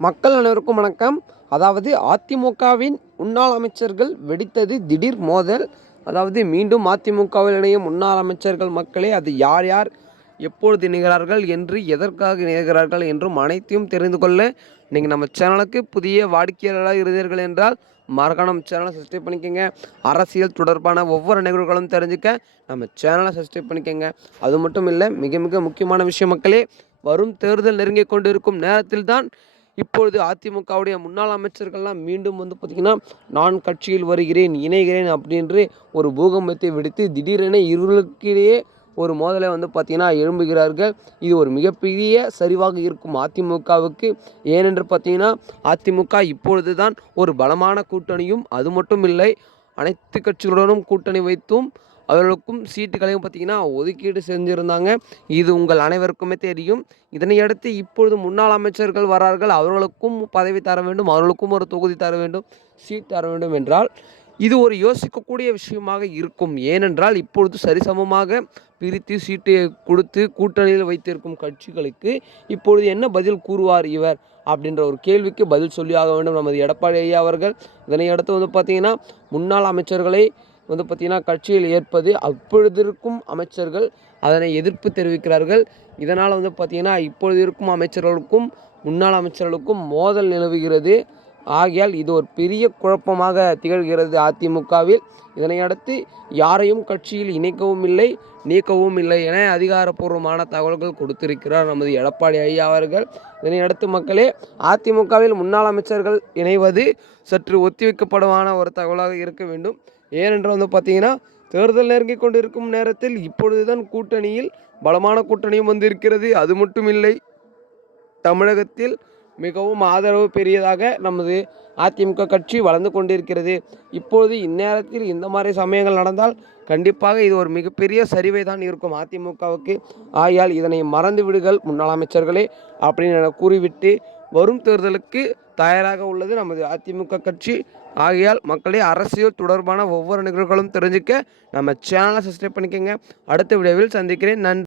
மக்கள் அனைவருக்கும் வணக்கம். அதாவது அதிமுகவின் முன்னாள் அமைச்சர்கள் வெடித்தது திடீர் மோதல். அதாவது மீண்டும் அதிமுகவில் இணையும் முன்னாள் அமைச்சர்கள் மக்களே அது யார் யார் எப்பொழுது இணைகிறார்கள் என்று எதற்காக இணைகிறார்கள் என்றும் அனைத்தையும் தெரிந்து கொள்ள நீங்கள் நம்ம சேனலுக்கு புதிய வாடிக்கையாளராக இருந்தீர்கள் என்றால் மறக்காம நம்ம சேனலை சப்ஸ்கிரைப் பண்ணிக்கோங்க. அரசியல் தொடர்பான ஒவ்வொரு நிகழ்வுகளும் தெரிஞ்சுக்க நம்ம சேனலை சப்ஸ்கிரைப் பண்ணிக்கோங்க. அது மட்டும் இல்லை மிக மிக முக்கியமான விஷயம் மக்களே வரும் தேர்தல் நெருங்கிக் கொண்டிருக்கும் நேரத்தில் தான் இப்பொழுது அதிமுகவுடைய முன்னாள் அமைச்சர்கள்லாம் மீண்டும் வந்து பார்த்திங்கன்னா நான் கட்சியில் வருகிறேன் இணைகிறேன் அப்படின்று ஒரு பூகம்பத்தை வெடித்து திடீரென இருளுக்கிடையே ஒரு மோதலை வந்து பார்த்திங்கன்னா எழும்புகிறார்கள். இது ஒரு மிகப்பெரிய சரிவாக இருக்கும் அதிமுகவுக்கு. ஏனென்று பார்த்தீங்கன்னா அதிமுக இப்பொழுது தான் ஒரு பலமான கூட்டணியும் அது மட்டும் இல்லை அனைத்து கட்சிகளுடனும் கூட்டணி வைத்தும் அவர்களுக்கும் சீட்டுகளையும் பார்த்திங்கன்னா ஒதுக்கீடு செஞ்சுருந்தாங்க. இது உங்கள் அனைவருக்குமே தெரியும். இதனையடுத்து இப்பொழுது முன்னாள் அமைச்சர்கள் வரார்கள். அவர்களுக்கும் பதவி தர வேண்டும். அவர்களுக்கும் ஒரு தொகுதி தர வேண்டும். சீட் தர வேண்டும் என்றால் இது ஒரு யோசிக்கக்கூடிய விஷயமாக இருக்கும். ஏனென்றால் இப்பொழுது சரிசமமாக பிரித்து சீட்டை கொடுத்து கூட்டணியில் வைத்திருக்கும் கட்சிகளுக்கு இப்பொழுது என்ன பதில் கூறுவார் இவர் அப்படின்ற ஒரு கேள்விக்கு பதில் சொல்லியாக வேண்டும் நமது எடப்பாடி ஐயா அவர்கள். இதனை அடுத்து வந்து பார்த்திங்கன்னா முன்னாள் அமைச்சர்களை வந்து பார்த்திங்கன்னா கட்சியில் ஏற்பது அப்பொழுது இருக்கும் அமைச்சர்கள் அதனை எதிர்ப்பு தெரிவிக்கிறார்கள். இதனால் வந்து பார்த்திங்கன்னா இப்பொழுது இருக்கும் அமைச்சர்களுக்கும் முன்னாள் அமைச்சர்களுக்கும் மோதல் நிலவுகிறது. ஆகையால் இது ஒரு பெரிய குழப்பமாக திகழ்கிறது அதிமுகவில். இதனையடுத்து யாரையும் கட்சியில் இணைக்கவும் இல்லை நீக்கவும் இல்லை என அதிகாரப்பூர்வமான தகவல்கள் கொடுத்திருக்கிறார் நமது எடப்பாடி ஐயா அவர்கள். இதனையடுத்து மக்களே அதிமுகவில் முன்னாள் அமைச்சர்கள் இணைவது சற்று ஒத்திவைக்கப்படுவான ஒரு தகவலாக இருக்க வேண்டும். ஏனென்று வந்து பார்த்தீங்கன்னா தேர்தல் நெருங்கி கொண்டிருக்கும் நேரத்தில் இப்பொழுதுதான் கூட்டணியில் பலமான கூட்டணியும் வந்திருக்கிறது. அது மட்டும் இல்லை தமிழகத்தில் மிகவும் ஆதரவு பெரியதாக நமது அதிமுக கட்சி வளர்ந்து கொண்டிருக்கிறது. இப்பொழுது இந்நேரத்தில் இந்த மாதிரி சமயங்கள் நடந்தால் கண்டிப்பாக இது ஒரு மிகப்பெரிய சரிவை தான் இருக்கும் அதிமுகவுக்கு. ஆகையால் இதனை மறந்து விடுகள் முன்னாள் அமைச்சர்களே அப்படின்னு என கூறிவிட்டு வரும் தேர்தலுக்கு தயாராக உள்ளது நமது அதிமுக கட்சி. ஆகையால் மக்களே அரசியல் தொடர்பான ஒவ்வொரு நிகழ்வுகளும் தெரிஞ்சுக்க நம்ம சேனலை சப்ஸ்கிரைப் பண்ணிக்கோங்க. அடுத்த வீடியோவில் சந்திக்கிறேன். நன்றி.